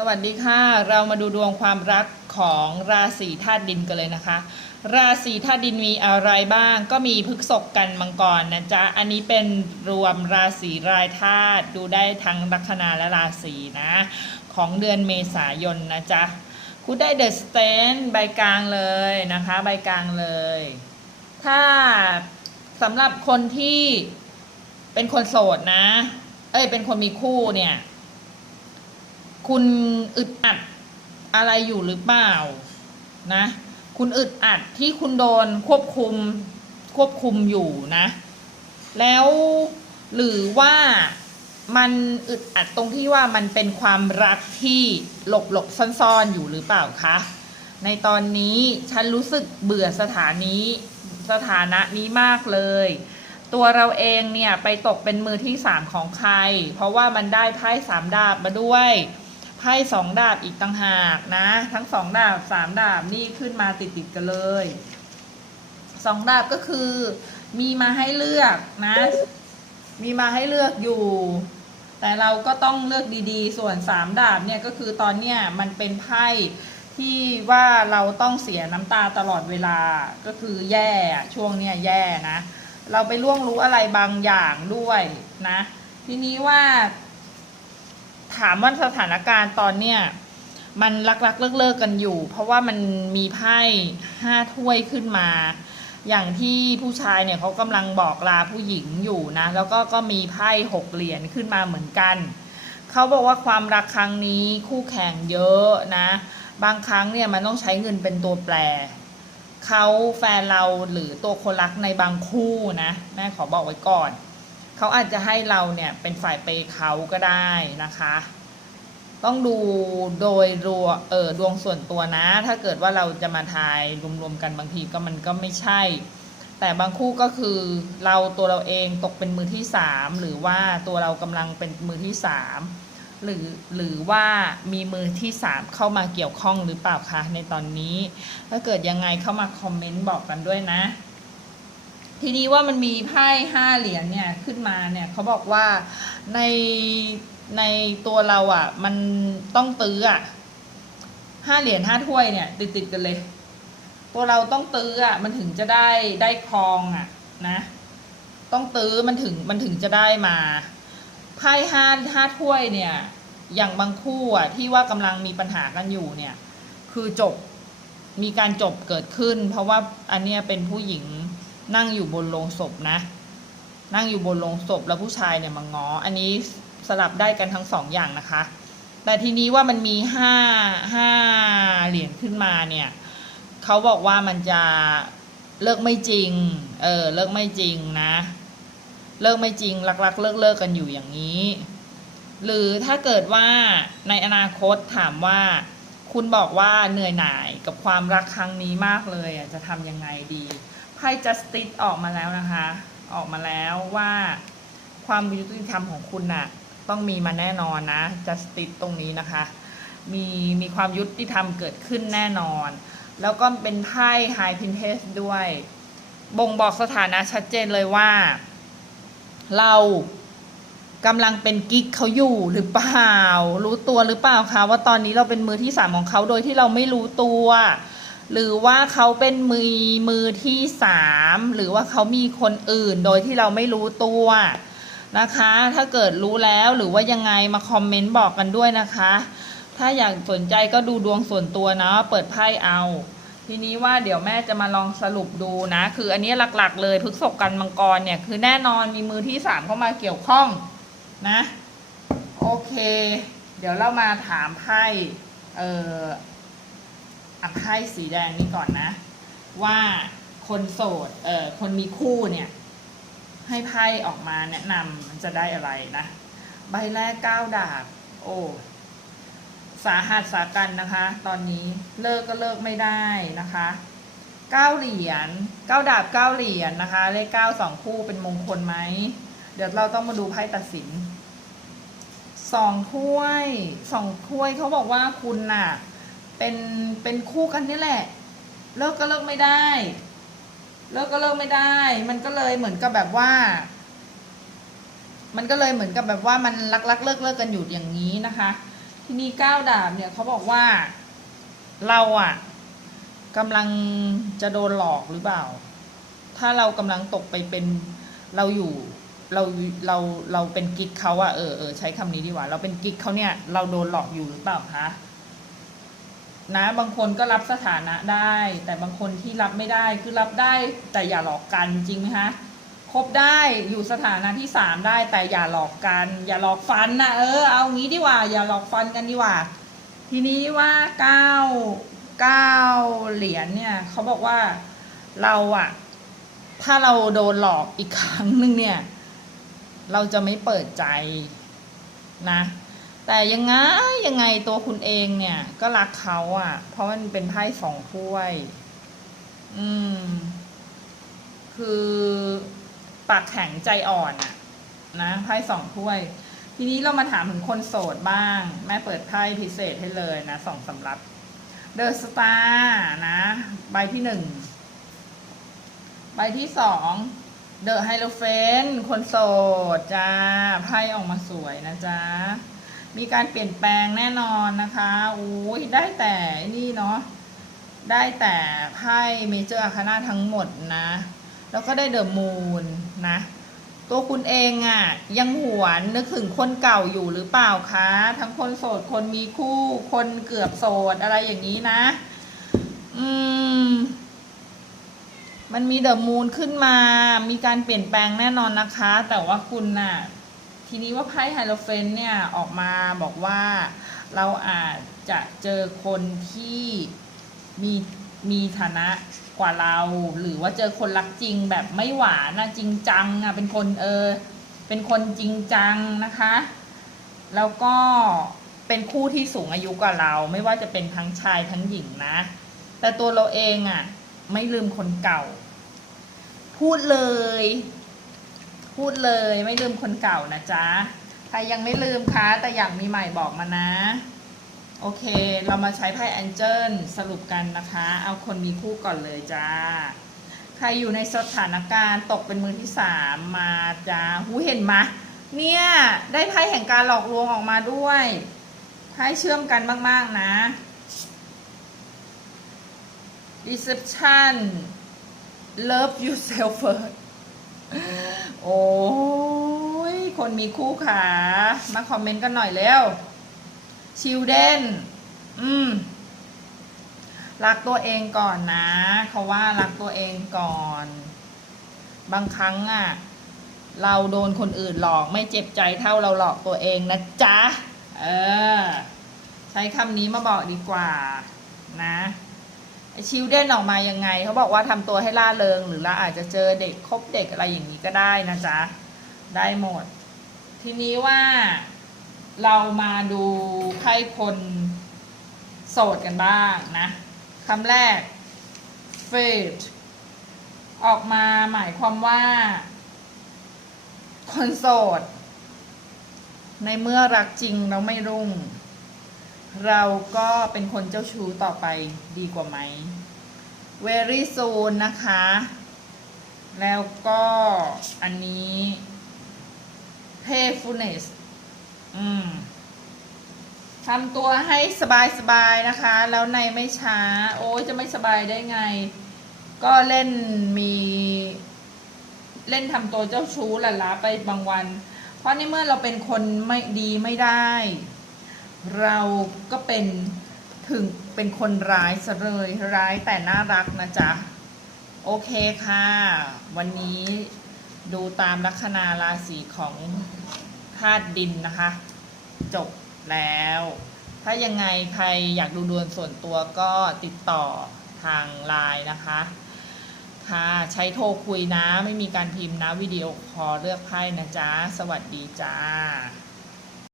สวัสดีค่ะ เรามาดูดวงความรักของราศีธาตุดินกันเลยนะคะ ราศีธาตุดินมีอะไรบ้าง ก็มีพฤกษกกันมังกรนะจ๊ะ อันนี้เป็นรวมราศีรายธาตุดูได้ทั้งลัคนาและราศีนะ ของเดือนเมษายนนะจ๊ะ คุณได้เดอะสเตนใบกลางเลยนะคะ ใบกลางเลย ถ้าสำหรับคนที่เป็นคนโสดนะ เอ้ยเป็นคนมีคู่เนี่ย คุณอึดอัดอะไรอยู่หรือเปล่านะ คุณอึดอัดที่คุณโดนควบคุมควบคุมอยู่นะ แล้วหรือว่ามันอึดอัดตรงที่ว่ามันเป็นความรักที่หลบหลบซ่อนๆอยู่หรือเปล่าคะในตอนนี้ฉันรู้สึกเบื่อสถานีสถานะนี้มากเลย ตัวเราเองเนี่ยไปตกเป็นมือที่สามของใคร เพราะว่ามันได้ไพ่สามดาบมาด้วย ไพ่สองดาบอีกต่างหากนะ ทั้งสองดาบสามดาบนี่ขึ้นมาติดติดๆกันเลยสองดาบก็คือ มีมาให้เลือกนะ มีมาให้เลือกอยู่ แต่เราก็ต้องเลือกดีๆ ส่วนสามดาบเนี่ยก็คือตอนเนี้ยมันเป็นไพ่ที่ว่าเราต้องเสียน้ำตาตลอดเวลาก็คือแย่ช่วงเนี้ยแย่นะ เราไปล่วงรู้อะไรบางอย่างด้วยนะ ทีนี้ว่า ถามว่าสถานการณ์ตอนเนี้ยมันรักๆเลิกๆกันอยู่ เพราะว่ามันมีไพ่ห้าถ้วยขึ้นมา อย่างที่ผู้ชายเนี่ยเขากำลังบอกลาผู้หญิงอยู่นะ แล้วก็ก็มีไพ่หกเหรียญขึ้นมาเหมือนกัน เขาบอกว่าความรักครั้งนี้คู่แข่งเยอะนะ บางครั้งเนี่ยมันต้องใช้เงินเป็นตัวแปรเขาแฟนเราหรือตัวคนรักในบางคู่นะ แม่ขอบอกไว้ก่อน เขาอาจจะให้เราเนี่ยเป็นฝ่ายเปย์เขาก็ได้นะคะ ต้องดูโดยรวมเออดวงส่วนตัวนะ ถ้าเกิดว่าเราจะมาทายรวมๆกันบางทีก็มันก็ไม่ใช่ แต่บางคู่ก็คือเราตัวเราเองตกเป็นมือที่สามหรือว่าตัวเรากำลังเป็นมือที่สามหรือหรือว่ามีมือที่สามเข้ามาเกี่ยวข้องหรือเปล่าคะในตอนนี้ ถ้าเกิดยังไงเข้ามาคอมเมนต์บอกกันด้วยนะ ทีนี้ว่ามันมีไพ่ห้าเหรียญเนี่ยขึ้นมาเนี่ยเขาบอกว่าในในตัวเราอะ่ะ มันต้องตื้ออะ่ะห้าเหรียญห้าถ้วยเนี่ย ติดติดกันเลย ตัวเราต้องตื้ออะ่ะ มันถึงจะได้ได้ครองอะ่ะ นะ ต้องตื้อมันถึงมันถึงจะได้มาไพ่ห้าห้าถ้วยเนี่ย อย่างบางคู่อะที่ว่ากำลังมีปัญหากันอยู่เนี่ย คือจบมีการจบเกิดขึ้น เพราะว่าอันเนี้ยเป็นผู้หญิง นั่งอยู่บนโลงศพนะ นั่งอยู่บนโลงศพแล้วผู้ชายเนี่ยมาง้อ อันนี้สลับได้กันทั้งสองอย่างนะคะ แต่ทีนี้ว่ามันมีห้าห้าเหรียญขึ้นมาเนี่ยเขาบอกว่ามันจะเลิกไม่จริง เออเลิกไม่จริงนะ เลิกไม่จริงรักๆเลิกเลิกกันอยู่อย่างนี้ หรือถ้าเกิดว่าในอนาคตถามว่า คุณบอกว่าเหนื่อยหน่ายกับความรักครั้งนี้มากเลยอะจะทำยังไงดี ไพ่ justice ออกมาแล้วนะคะ ออกมาแล้วว่าความยุติธรรมของคุณน่ะ ต้องมีมาแน่นอนนะ justice ตรงนี้นะคะ มีมีความยุติธรรมเกิดขึ้นแน่นอน แล้วก็เป็นไพ่ high princess ด้วย บ่งบอกสถานะชัดเจนเลยว่า เรากำลังเป็นกิ๊กเขาอยู่หรือเปล่า รู้ตัวหรือเปล่าคะว่าตอนนี้เราเป็นมือที่สามของเขาโดยที่เราไม่รู้ตัว หรือว่าเขาเป็นมือมือที่สามหรือว่าเขามีคนอื่นโดยที่เราไม่รู้ตัวนะคะ ถ้าเกิดรู้แล้วหรือว่ายังไงมาคอมเมนต์บอกกันด้วยนะคะ ถ้าอยากสนใจก็ดูดวงส่วนตัวนะเปิดไพ่เอา ทีนี้ว่าเดี๋ยวแม่จะมาลองสรุปดูนะ คืออันนี้หลักๆ เลยพฤกษกกันมังกรเนี่ยคือแน่นอนมีมือที่สามเข้ามาเกี่ยวข้องนะ โอเค เดี๋ยวเรามาถามไพ่เอ่อ อะไพ่สีแดงนี้ก่อนนะ ว่าคนโสดเอ่อคนมีคู่เนี่ย ให้ไพ่ออกมาแนะนำมันจะได้อะไรนะ ใบแรกเก้าดาบ โอ้สาหัสสากันนะคะ ตอนนี้เลิกก็เลิกไม่ได้นะคะเก้าเหรียญเก้าดาบเก้าเหรียญนะคะ เลขเก้าสองคู่เป็นมงคลไหม เดี๋ยวเราต้องมาดูไพ่ตัดสินสองถ้วยสองถ้วยเขาบอกว่าคุณน่ะ เป็นเป็นคู่กันนี่แหละ เลิกก็เลิกไม่ได้ เลิกก็เลิกไม่ได้ มันก็เลยเหมือนกับแบบว่า มันก็เลยเหมือนกับแบบว่ามันรักๆเลิกเลิกกันอยู่อย่างนี้นะคะ ทีนี้ก้าวดาบเนี่ยเขาบอกว่าเราอะกำลังจะโดนหลอกหรือเปล่า ถ้าเรากำลังตกไปเป็นเราอยู่เราเราเราเป็นกิ๊กเขาอะเออเออใช้คำนี้ดีกว่า เราเป็นกิ๊กเขาเนี่ย เราโดนหลอกอยู่หรือเปล่าคะ นะบางคนก็รับสถานะได้ แต่บางคนที่รับไม่ได้คือรับได้แต่อย่าหลอกกันจริงไหมคะคบได้อยู่สถานะที่สามได้แต่อย่าหลอกกัน อย่าหลอกฟันนะเออเอางี้ดีกว่า อย่าหลอกฟันกันดีกว่า ทีนี้ว่าเก้าเก้าเหรียญเนี่ยเขาบอกว่าเราอะถ้าเราโดนหลอกอีกครั้งหนึ่งเนี่ย เราจะไม่เปิดใจนะ แต่ยังไงยังไงตัวคุณเองเนี่ย ก็รักเขาอะ่ะ เพราะมันเป็นไพ่สองถ้วย อืม คือปากแข็งใจอ่อนอะนะไพ่สองถ้วย ทีนี้เรามาถามถึงคนโสดบ้าง แม่เปิดไพ่พิเศษให้เลยนะสองสำรับเดอะสตาร์นะ ใบที่หนึ่งใบที่สองเดอะไฮโลเฟนคนโสดจ้าไพ่ออกมาสวยนะจ๊ะ มีการเปลี่ยนแปลงแน่นอนนะคะอุ้ยได้แต่นี่เนาะได้แต่ไพ่เมเจอร์อาคานาทั้งหมดนะ แล้วก็ได้เดอะมูนนะ ตัวคุณเองอะ่ะ ยังหวนนึกถึงคนเก่าอยู่หรือเปล่าคะ ทั้งคนโสดคนมีคู่ คนเกือบโสดอะไรอย่างนี้นะ อืม มันมีเดอะมูนขึ้นมา มีการเปลี่ยนแปลงแน่นอนนะคะ แต่ว่าคุณน่ะ ทีนี้ว่าไพ่ไฮโลเฟนเนี่ยออกมาบอกว่าเราอาจจะเจอคนที่มีมีฐานะกว่าเรา หรือว่าเจอคนรักจริงแบบไม่หวานนะจริงจังอะเป็นคนเออเป็นคนจริงจังนะคะ แล้วก็เป็นคู่ที่สูงอายุกว่าเรา ไม่ว่าจะเป็นทั้งชายทั้งหญิงนะ แต่ตัวเราเองอะ ไม่ลืมคนเก่า พูดเลย พูดเลยไม่ลืมคนเก่านะจ๊ะ ใครยังไม่ลืมคะแต่อยากมีใหม่บอกมานะ โอเค เรามาใช้ไพ่แองเจิลสรุปกันนะคะ เอาคนมีคู่ก่อนเลยจ้า ใครอยู่ในสถานการณ์ตกเป็นมือที่สามมาจ้าหูเห็นไหมะเนี่ย ได้ไพ่แห่งการหลอกลวงออกมาด้วยไพ่เชื่อมกันมาก ๆ นะ deception love yourself first โอ้ย คนมีคู่ขา มาคอมเมนต์กันหน่อยเร็วชิลเดน อืม รักตัวเองก่อนนะ เขาว่ารักตัวเองก่อน บางครั้งอะ่ะเราโดนคนอื่นหลอกไม่เจ็บใจเท่าเราหลอกตัวเองนะจ๊ะ เออ ใช้คำนี้มาบอกดีกว่า นะ ชิลเด้นออกมายังไงเขาบอกว่าทำตัวให้ล่าเริง หรือเราอาจจะเจอเด็กคบเด็กอะไรอย่างนี้ก็ได้นะจ๊ะ ได้หมด ทีนี้ว่าเรามาดูไพ่คนโสดกันบ้างนะคำแรก f a t e ออกมาหมายความว่า คนโสด ในเมื่อรักจริงเราไม่รุ่ง เราก็เป็นคนเจ้าชู้ต่อไปดีกว่าไหม very soon นะคะ แล้วก็อันนี้ playfulness อืมทำตัวให้สบายๆนะคะ แล้วในไม่ช้า โอ้ยจะไม่สบายได้ไง ก็เล่นมี เล่นทำตัวเจ้าชู้หละละไปบางวัน เพราะในเมื่อเราเป็นคนไม่ดีไม่ได้ เราก็เป็นถึงเป็นคนร้ายซะเลยร้ายแต่น่ารักนะจ๊ะ โอเคค่ะ วันนี้ดูตามลัคนาราศีของธาตุดินนะคะ จบแล้ว ถ้ายังไงใครอยากดูดวงส่วนตัวก็ติดต่อทางไลน์นะคะค่ะ ใช้โทรคุยนะ ไม่มีการพิมพ์นะ วิดีโอคอลเลือกไพ่นะจ๊ะ สวัสดีจ้า